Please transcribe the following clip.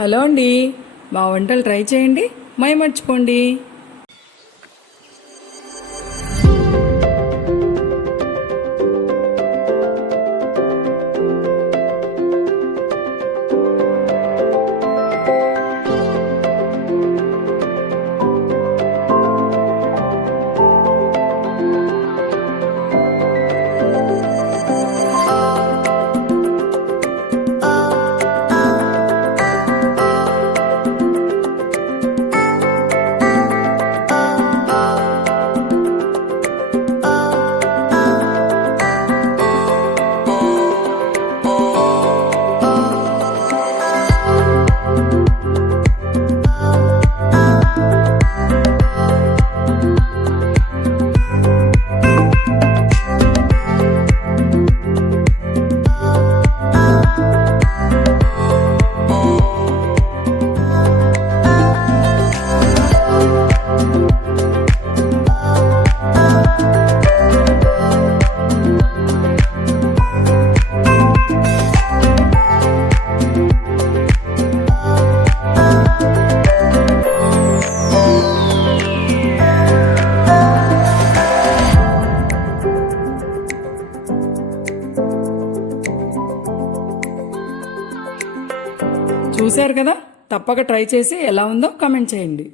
Hello అండి, మా వంటలు ట్రై చేయండి, మర్చిపోండి. చూశారు కదా, తప్పక ట్రై చేసి ఎలా ఉందో కామెంట్ చేయండి.